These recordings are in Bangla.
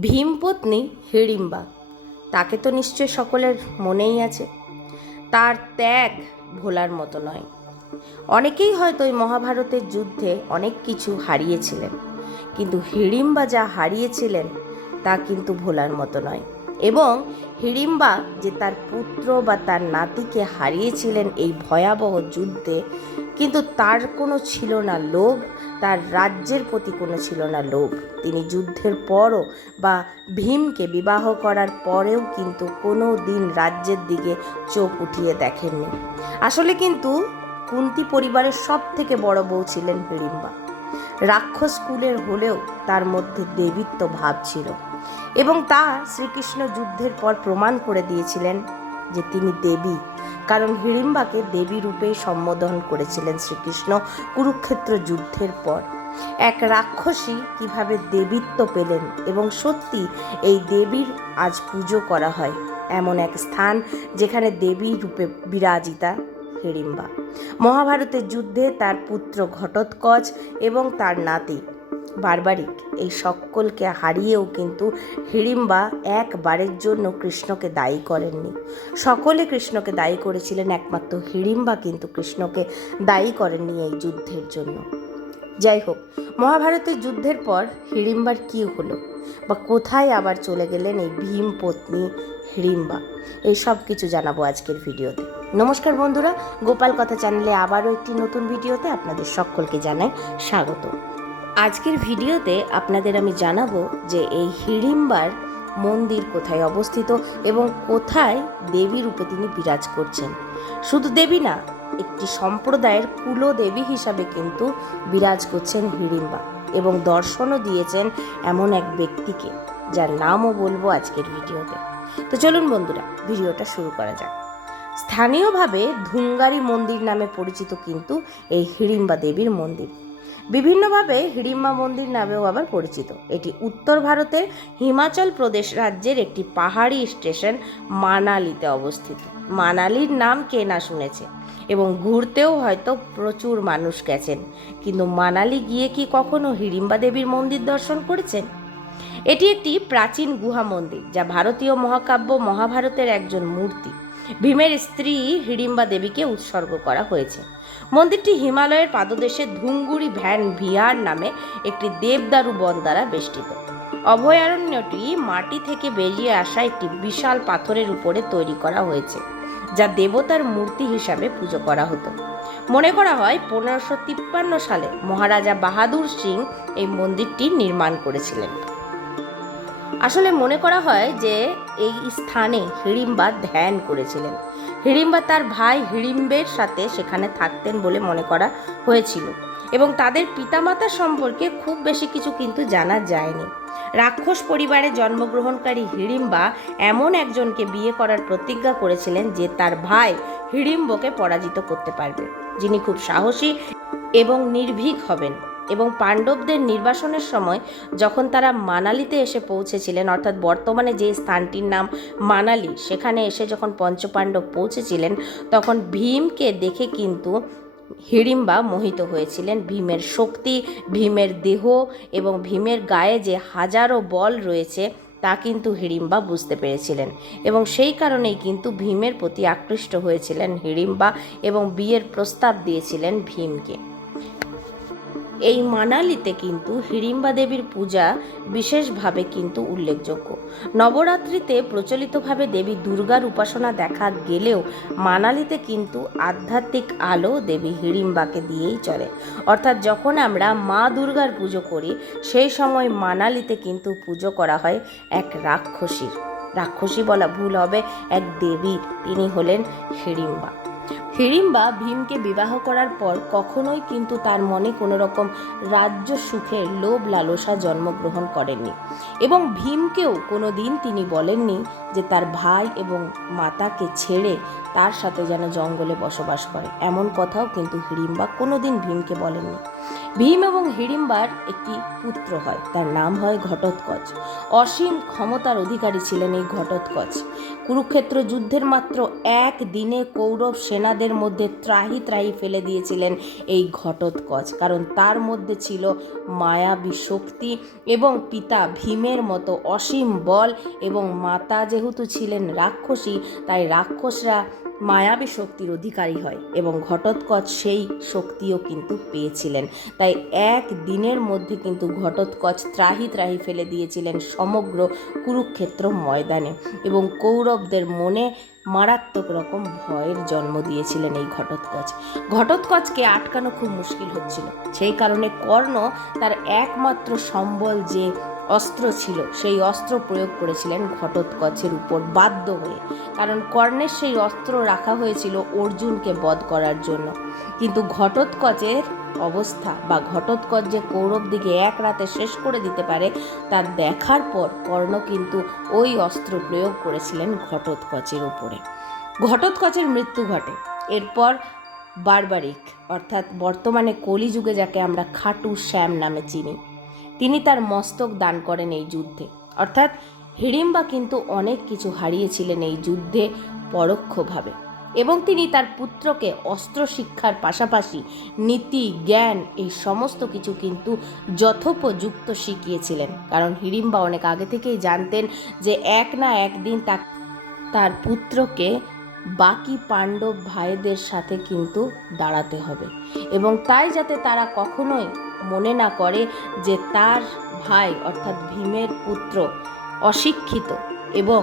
ভীমপত্নী হিড়িম্বা। তাকে তো নিশ্চয় সকলের মনেই আছে। তার ত্যাগ ভোলার মতো নয়। অনেকেই হয়তো এই মহাভারতের যুদ্ধে অনেক কিছু হারিয়েছিলেন। কিন্তু হিড়িম্বা যা হারিয়েছিলেন, তা কিন্তু ভোলার মতো নয়। এবং হিড়িম্বা যে তার পুত্র বা তার নাতিকে হারিয়েছিলেন এই ভয়াবহ যুদ্ধে কিন্তু তার কোনো ছিল না লোভ, তার রাজ্যের প্রতি কোনো ছিল না লোভ। তিনি যুদ্ধের পরও বা ভীমকে বিবাহ করার পরেও কিন্তু কোনো দিন রাজ্যের দিকে চোখ উঠিয়ে দেখেননি। আসলে কিন্তু কুন্তি পরিবারের সব থেকে বড় বউ ছিলেন হিড়িম্বা। রাক্ষস কুলের হলেও তার মধ্যে দেবীত্ব ভাব ছিল এবং তা শ্রীকৃষ্ণ যুদ্ধের পর প্রমাণ করে দিয়েছিলেন যে তিনি দেবী। কারণ হিড়িম্বাকে দেবী রূপেই সম্বোধন করেছিলেন শ্রীকৃষ্ণ কুরুক্ষেত্র যুদ্ধের পর। এক রাক্ষসী কীভাবে দেবীত্ব পেলেন এবং সত্যি এই দেবীর আজ পুজো করা হয় এমন এক স্থান যেখানে দেবী রূপে বিরাজিতা হিড়িম্বা। মহাভারতের যুদ্ধে তার পুত্র ঘটোৎকচ এবং তার নাতি বারবারিক। এই সকলকে হারিয়েও কিন্তু হিড়িম্বা একবারের জন্য কৃষ্ণকে দায়ী করেননি। সকলে কৃষ্ণকে দায়ী করেছিলেন, একমাত্র হিড়িম্বা কিন্তু কৃষ্ণকে দায়ী করেননি এই যুদ্ধের জন্য। যাই হোক, মহাভারতের যুদ্ধের পর হিড়িম্বার কী হলো? বা কোথায় আবার চলে গেলেন এই ভীম পত্নী হিড়িম্বা? এই সব কিছু জানাব আজকের ভিডিওতে। নমস্কার বন্ধুরা, গোপাল কথা চ্যানেলে আবারও একটি নতুন ভিডিওতে আপনাদের সকলকে জানাই স্বাগত। আজকের ভিডিওতে আপনাদের আমি জানাব যে এই হিড়িম্বার মন্দির কোথায় অবস্থিত এবং কোথায় দেবী রূপে তিনি বিরাজ করছেন। শুধু দেবী না, একটি সম্প্রদায়ের কুলদেবী হিসাবে কিন্তু বিরাজ করছেন হিড়িম্বা এবং দর্শনও দিয়েছেন এমন এক ব্যক্তিকে, যার নামও বলব আজকের ভিডিওতে। তো চলুন বন্ধুরা, ভিডিওটা শুরু করা যাক। স্থানীয়ভাবে ধুঙ্গারি মন্দির নামে পরিচিত কিন্তু এই হিড়িম্বা দেবীর মন্দির। বিভিন্নভাবে হিড়িম্বা মন্দির নামেও আবার পরিচিত। এটি উত্তর ভারতের হিমাচল প্রদেশ রাজ্যের একটি পাহাড়ি স্টেশন মানালিতে অবস্থিত। মানালির নাম কে না শুনেছে? এবং ঘুরতেও হয়তো প্রচুর মানুষ গেছেন। কিন্তু মানালি গিয়ে কি কখনো হিড়িম্বা দেবীর মন্দির দর্শন করেছেন? এটি একটি প্রাচীন গুহা মন্দির, যা ভারতীয় মহাকাব্য মহাভারতের একজন মূর্তি। ভীমের স্ত্রী হিড়িম্বা দেবীকে উৎসর্গ করা হয়েছে। মন্দিরটি হিমালয়ের পাদদেশে ধুঙ্গুরি ভ্যান ভিহার নামে একটি দেবদারু বন দ্বারা বেষ্টিত। অভয়ারণ্যটি মাটি থেকে বেরিয়ে আসা একটি বিশাল পাথরের উপরে তৈরি করা হয়েছে, যা দেবতার মূর্তি হিসাবে পুজো করা হতো। মনে করা হয়, পনেরোশো সালে মহারাজা বাহাদুর সিং এই মন্দিরটি নির্মাণ করেছিলেন। আসলে মনে করা হয় যে এই স্থানে হিড়িম্বা ধ্যান করেছিলেন। হিড়িম্বা তার ভাই হিড়িম্বের সাথে সেখানে থাকতেন বলে মনে করা হয়েছিল এবং তাদের পিতামাতা সম্পর্কে খুব বেশি কিছু কিন্তু জানা যায়নি। রাক্ষস পরিবারে জন্মগ্রহণকারী হিড়িম্বা এমন একজনকে বিয়ে করার প্রতিজ্ঞা করেছিলেন যে তার ভাই হিড়িম্বকে পরাজিত করতে পারবে। যিনি খুব সাহসী এবং নির্ভীক হবেন। এবং পাণ্ডবদের নির্বাসনের সময় যখন তারা মানালিতে এসে পৌঁছেছিলেন, অর্থাৎ বর্তমানে যে স্থানটির নাম মানালি, সেখানে এসে যখন পঞ্চপাণ্ডব পৌঁছেছিলেন, তখন ভীমকে দেখে কিন্তু হিড়িম্বা মোহিত হয়েছিলেন। ভীমের শক্তি, ভীমের দেহ এবং ভীমের গায়ে যে হাজারো বল রয়েছে, তা কিন্তু হিড়িম্বা বুঝতে পেরেছিলেন এবং সেই কারণেই কিন্তু ভীমের প্রতি আকৃষ্ট হয়েছিলেন হিড়িম্বা এবং বিয়ের প্রস্তাব দিয়েছিলেন ভীমকে। এই মানালিতে কিন্তু হিড়িম্বা দেবীর পূজা বিশেষভাবে কিন্তু উল্লেখযোগ্য। নবরাত্রিতে প্রচলিতভাবে দেবী দুর্গার উপাসনা দেখা গেলেও মানালিতে কিন্তু আধ্যাত্মিক আলো দেবী হিড়িম্বাকে দিয়েই চলে। অর্থাৎ যখন আমরা মা দুর্গার পুজো করি, সেই সময় মানালিতে কিন্তু পুজো করা হয় এক রাক্ষসীর। রাক্ষসী বলা ভুল হবে, এক দেবীর তিনি হলেন হিড়িম্বা হিড়িম্বা ভীমকে বিবাহ করার পর কখনোই কিন্তু তার মনে কোনো রকম রাজ্য সুখের লোভ লালসা জন্মগ্রহণ করেননি এবং ভীমকেও কোনো দিন তিনি বলেননি যে তার ভাই এবং মাতাকে ছেড়ে তার সাথে যেন জঙ্গলে বসবাস করে। এমন কথাও কিন্তু হিড়িম্বা কোনো দিন ভীমকে বলেননি। ভীম এবং হিড়িম্বার একটি পুত্র হয়। তার নাম হয় ঘটোৎকচ। অসীম ক্ষমতার অধিকারী ছিলেন এই ঘটোৎকচ। কুরুক্ষেত্র যুদ্ধের মাত্র এক দিনে কৌরব সেনাদের মধ্যে ত্রাহি ত্রাহি ফেলে দিয়েছিলেন এই ঘটোৎকচ। কারণ তার মধ্যে ছিল মায়াবী শক্তি এবং পিতা ভীমের মতো অসীম বল এবং মাতা যেহেতু ছিলেন রাক্ষসী, তাই রাক্ষসরা মায়াবী শক্তির অধিকারী হয় এবং ঘটোৎকচ সেই শক্তিও কিন্তু পেয়েছিলেন। তাই এক দিনের মধ্যে কিন্তু ঘটোৎকচ ত্রাহি ত্রাহি ফেলে দিয়েছিলেন সমগ্র কুরুক্ষেত্র ময়দানে এবং কৌরবদের মনে মারাত্মক রকম ভয়ের জন্ম দিয়েছিলেন এই ঘটোৎকচ। ঘটোৎকচকে আটকানো খুব মুশকিল হচ্ছিল। সেই কারণে কর্ণ তার একমাত্র সম্বল যে অস্ত্র ছিল। সেই অস্ত্র প্রয়োগ করেছিলেন ঘটোৎকচের উপর বাধ্য হয়ে। কারণ কর্ণের সেই অস্ত্র রাখা হয়েছিল অর্জুনকে বধ করার জন্য। কিন্তু ঘটোৎকচের অবস্থা বা ঘটোৎকচ যে কৌরব দিকে এক রাতে শেষ করে দিতে পারে, তা দেখার পর কর্ণ কিন্তু ওই অস্ত্র প্রয়োগ করেছিলেন ঘটোৎকচের উপরে। ঘটোৎকচের মৃত্যু ঘটে। এরপর বারবারিক, অর্থাৎ বর্তমানে কলিযুগে, যাকে আমরা খাটু শ্যাম নামে চিনি। তিনি তার মস্তক দান করেন এই যুদ্ধে। অর্থাৎ হিড়িম্বা কিন্তু অনেক কিছু হারিয়েছিলেন এই যুদ্ধে পরোক্ষভাবে। এবং তিনি তার পুত্রকে অস্ত্র শিক্ষার পাশাপাশি নীতি, জ্ঞান এই সমস্ত কিছু কিন্তু যথোপযুক্ত শিখিয়েছিলেন। কারণ হিড়িম্বা অনেক আগে থেকেই জানতেন যে এক না একদিন তা তার পুত্রকে বাকি পাণ্ডব ভাইদের সাথে কিন্তু দাঁড়াতে হবে। এবং তাই যাতে তারা কখনোই মনে না করে যে তার ভাই, অর্থাৎ ভীমের পুত্র, অশিক্ষিত এবং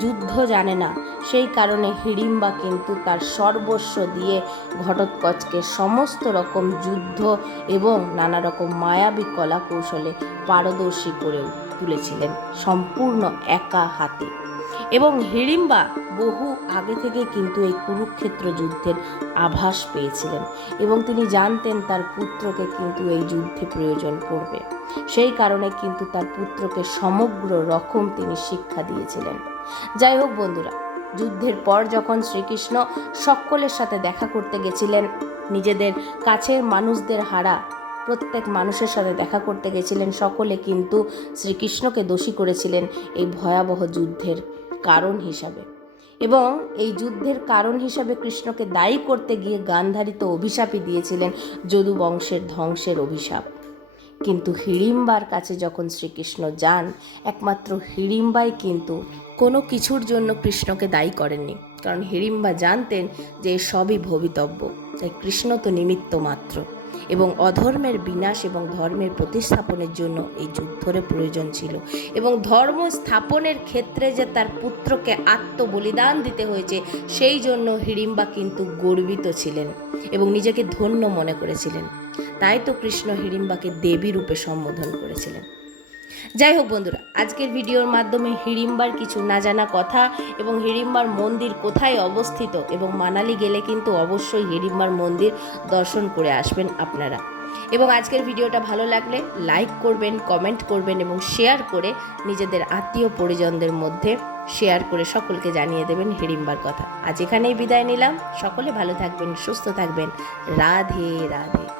যুদ্ধ জানে না। সেই কারণে হিড়িম্বা কিন্তু তার সর্বস্ব দিয়ে ঘটোৎকচকে সমস্ত রকম যুদ্ধ এবং নানা রকম মায়াবী কলা কৌশলে পারদর্শী করে তুলেছিলেন, সম্পূর্ণ একা হাতে। এবং হিড়িম্বা বহু আগে থেকে কিন্তু এই কুরুক্ষেত্র যুদ্ধের আভাস পেয়েছিলেন এবং তিনি জানতেন তার পুত্রকে কিন্তু এই যুদ্ধে প্রয়োজন পড়বে। সেই কারণে কিন্তু তার পুত্রকে সমগ্র রকম তিনি শিক্ষা দিয়েছিলেন। যাই হোক বন্ধুরা, যুদ্ধের পর যখন শ্রীকৃষ্ণ সকলের সাথে দেখা করতে গেছিলেন, নিজেদের কাছের মানুষদের হারা, প্রত্যেক মানুষের সাথে দেখা করতে গেছিলেন, সকলে কিন্তু শ্রীকৃষ্ণকে দোষী করেছিলেন এই ভয়াবহ যুদ্ধের কারণ হিসাবে। এবং এই যুদ্ধের কারণ হিসাবে কৃষ্ণকে দায়ী করতে গিয়ে গান্ধারিত অভিশাপই দিয়েছিলেন যদু বংশের ধ্বংসের অভিশাপ। কিন্তু হিড়িম্বার কাছে যখন শ্রীকৃষ্ণ যান, একমাত্র হিড়িম্বাই কিন্তু কোনো কিছুর জন্য কৃষ্ণকে দায়ী করেননি। কারণ হিড়িম্বা জানতেন যে সবই ভবিতব্য, তাই কৃষ্ণ তো নিমিত্ত মাত্র। এবং অধর্মের বিনাশ এবং ধর্মের প্রতিস্থাপনের জন্য এই যুদ্ধরে প্রয়োজন ছিল। এবং ধর্ম স্থাপনের ক্ষেত্রে যে তার পুত্রকে আত্মবলিদান দিতে হয়েছে, সেই জন্য হিড়িম্বা কিন্তু গর্বিত ছিলেন এবং নিজেকে ধন্য মনে করেছিলেন। তাই তো কৃষ্ণ হিড়িম্বাকে দেবী রূপে সম্বোধন করেছিলেন। যাই হোক বন্ধুরা, আজকের ভিডিওর মাধ্যমে হিড়িম্বার কিছু না জানা কথা এবং হিড়িম্বার মন্দির কোথায় অবস্থিত এবং মানালি গেলে কিন্তু অবশ্যই হিড়িম্বার মন্দির দর্শন করে আসবেন আপনারা। এবং আজকের ভিডিওটা ভালো লাগলে লাইক করবেন, কমেন্ট করবেন এবং শেয়ার করে নিজেদের আত্মীয় পরিজনদের মধ্যে শেয়ার করে সকলকে জানিয়ে দেবেন হিড়িম্বার কথা। আজ এখানেই বিদায় নিলাম। সকলে ভালো থাকবেন, সুস্থ থাকবেন। রাধে রাধে।